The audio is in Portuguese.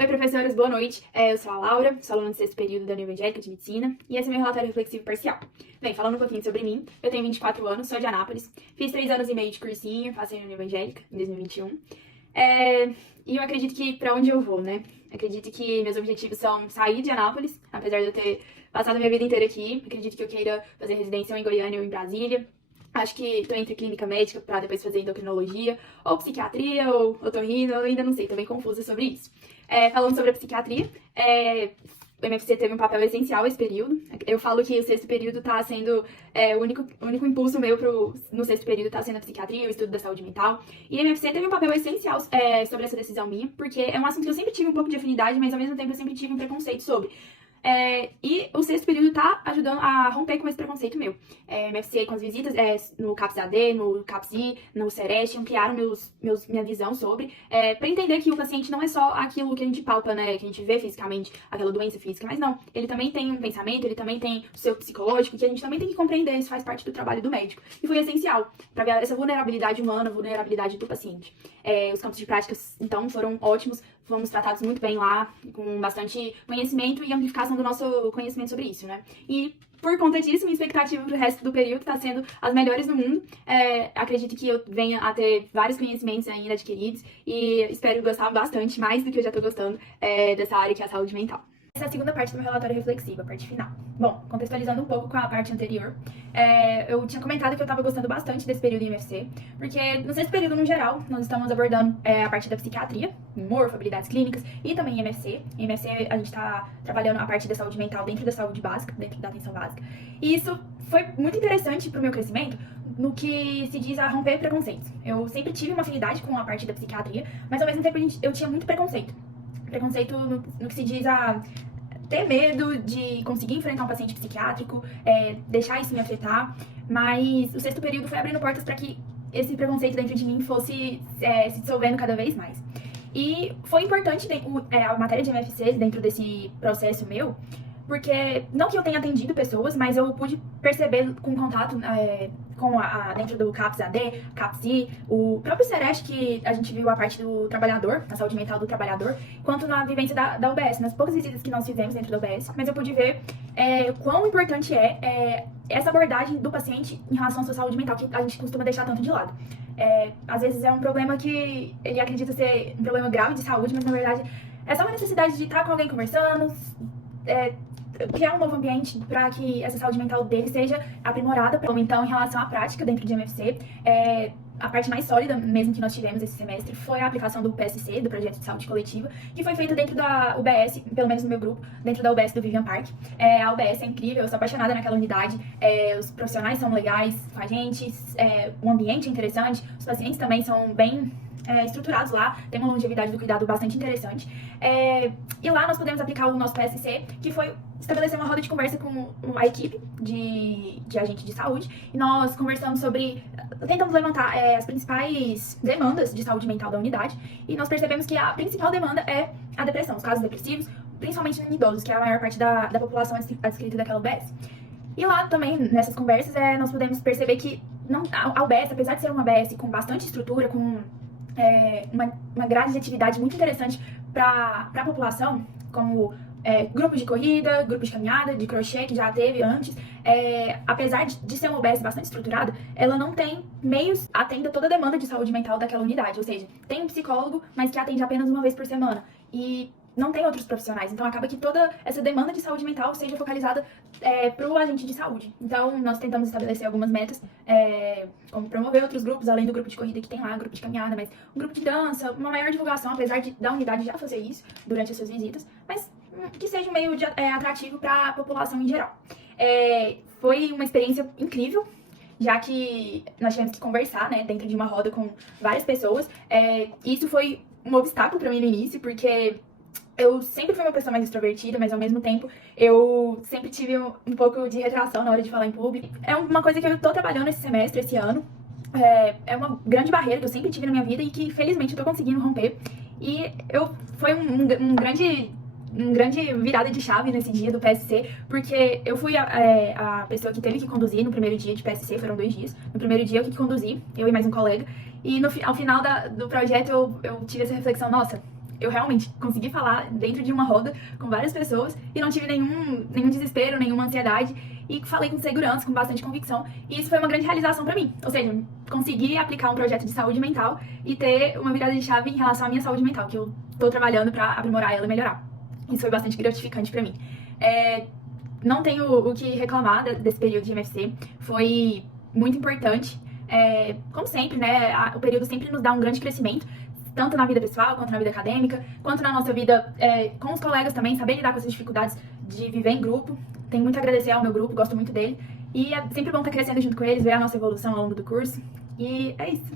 Oi, professoras, boa noite. Eu sou a Laura, sou aluna do sexto período da União Evangélica de Medicina, e esse é meu relatório reflexivo parcial. Bem, falando um pouquinho sobre mim, eu tenho 24 anos, sou de Anápolis, fiz 3 anos e meio de cursinho, passei na União Evangélica em 2021. E eu acredito que pra onde eu vou, né? Acredito que meus objetivos são sair de Anápolis, apesar de eu ter passado a minha vida inteira aqui. Acredito que eu queira fazer residência ou em Goiânia ou em Brasília. Acho que estou entre clínica médica para depois fazer endocrinologia, ou psiquiatria, ou otorrino, eu ainda não sei, tô bem confusa sobre isso. Falando sobre a psiquiatria, o MFC teve um papel essencial esse período. Eu falo que o sexto período está sendo o único impulso meu no sexto período está sendo a psiquiatria, o estudo da saúde mental. E o MFC teve um papel essencial sobre essa decisão minha, porque é um assunto que eu sempre tive um pouco de afinidade, mas ao mesmo tempo eu sempre tive um preconceito sobre. E o sexto período tá ajudando a romper com esse preconceito meu. MFC com as visitas no CAPS-AD, no CAPS-I, no Sereste, ampliaram minha visão sobre, pra entender que o paciente não é só aquilo que a gente palpa, né, que a gente vê fisicamente, aquela doença física, mas não, ele também tem um pensamento, ele também tem o seu psicológico, que a gente também tem que compreender, isso faz parte do trabalho do médico. E foi essencial pra ver essa vulnerabilidade humana, vulnerabilidade do paciente. Os campos de práticas, então, foram ótimos, fomos tratados muito bem lá, com bastante conhecimento e amplificação do nosso conhecimento sobre isso, né? E por conta disso, minha expectativa pro resto do período está sendo as melhores do mundo. Acredito que eu venha a ter vários conhecimentos ainda adquiridos e espero gostar bastante, mais do que eu já tô gostando, dessa área que é a saúde mental. Essa é a segunda parte do meu relatório reflexivo, a parte final. Bom, contextualizando um pouco com a parte anterior, eu tinha comentado que eu estava gostando bastante desse período em MFC, porque no sexto período, no geral, nós estamos abordando a parte da psiquiatria, humor, habilidades clínicas, e também em MFC. Em MFC, a gente está trabalhando a parte da saúde mental dentro da saúde básica, dentro da atenção básica. E isso foi muito interessante para o meu crescimento, no que se diz a romper preconceitos. Eu sempre tive uma afinidade com a parte da psiquiatria, mas ao mesmo tempo eu tinha muito preconceito. Preconceito no que se diz a ter medo de conseguir enfrentar um paciente psiquiátrico, deixar isso me afetar, mas o sexto período foi abrindo portas para que esse preconceito dentro de mim fosse se dissolvendo cada vez mais. E foi importante a matéria de MFC dentro desse processo meu, porque não que eu tenha atendido pessoas, mas eu pude perceber com contato dentro do CAPS-AD, CAPS-I, o próprio Sereste, que a gente viu a parte do trabalhador, a saúde mental do trabalhador, quanto na vivência da UBS, nas poucas visitas que nós fizemos dentro da UBS, mas eu pude ver quão importante essa abordagem do paciente em relação à sua saúde mental, que a gente costuma deixar tanto de lado. Às vezes é um problema que ele acredita ser um problema grave de saúde, mas na verdade é só uma necessidade de estar com alguém conversando, criar um novo ambiente para que essa saúde mental dele seja aprimorada. Então, em relação à prática dentro de MFC, a parte mais sólida mesmo que nós tivemos esse semestre foi a aplicação do PSC, do Projeto de Saúde Coletiva, que foi feita dentro da UBS, pelo menos no meu grupo, dentro da UBS do Vivian Park. A UBS é incrível, eu sou apaixonada naquela unidade, os profissionais são legais com a gente, o ambiente é interessante, os pacientes também são bem estruturados lá, tem uma longevidade do cuidado bastante interessante. E lá nós podemos aplicar o nosso PSC, que foi estabelecer uma roda de conversa com a equipe de agente de saúde, e nós conversamos tentamos levantar as principais demandas de saúde mental da unidade, e nós percebemos que a principal demanda é a depressão, os casos depressivos, principalmente em idosos, que é a maior parte da população adscrita daquela UBS. E lá também, nessas conversas, nós podemos perceber que a UBS, apesar de ser uma UBS com bastante estrutura, com uma grade de atividade muito interessante para a população, como grupos de corrida, grupos de caminhada, de crochê, que já teve antes, apesar de ser uma UBS bastante estruturada, ela não tem meios, atenda toda a demanda de saúde mental daquela unidade, ou seja, tem um psicólogo, mas que atende apenas uma vez por semana, e não tem outros profissionais, então acaba que toda essa demanda de saúde mental seja focalizada para o agente de saúde. Então, nós tentamos estabelecer algumas metas, como promover outros grupos, além do grupo de corrida que tem lá, grupo de caminhada, mas um grupo de dança, uma maior divulgação, apesar da unidade já fazer isso durante as suas visitas, mas que seja um meio atrativo para a população em geral. Foi uma experiência incrível, já que nós tivemos que conversar, né, dentro de uma roda com várias pessoas. Isso foi um obstáculo para mim no início, porque eu sempre fui uma pessoa mais extrovertida, mas ao mesmo tempo eu sempre tive um pouco de retração na hora de falar em público. É uma coisa que eu tô trabalhando esse semestre, esse ano. É uma grande barreira que eu sempre tive na minha vida e que felizmente eu tô conseguindo romper. E foi um grande virada de chave nesse dia do PSC, porque eu fui a pessoa que teve que conduzir no primeiro dia de PSC, foram 2 dias. No primeiro dia eu que conduzi, eu e mais um colega. E ao final do projeto eu tive essa reflexão, nossa, eu realmente consegui falar dentro de uma roda com várias pessoas e não tive nenhum desespero, nenhuma ansiedade e falei com segurança, com bastante convicção. E isso foi uma grande realização pra mim. Ou seja, conseguir aplicar um projeto de saúde mental e ter uma virada de chave em relação à minha saúde mental, que eu tô trabalhando pra aprimorar ela e melhorar. Isso foi bastante gratificante pra mim. Não tenho o que reclamar desse período de MFC. Foi muito importante. Como sempre, né? O período sempre nos dá um grande crescimento, tanto na vida pessoal, quanto na vida acadêmica, quanto na nossa vida com os colegas também, saber lidar com essas dificuldades de viver em grupo. Tenho muito a agradecer ao meu grupo, gosto muito dele. E é sempre bom estar crescendo junto com eles, ver a nossa evolução ao longo do curso. E é isso.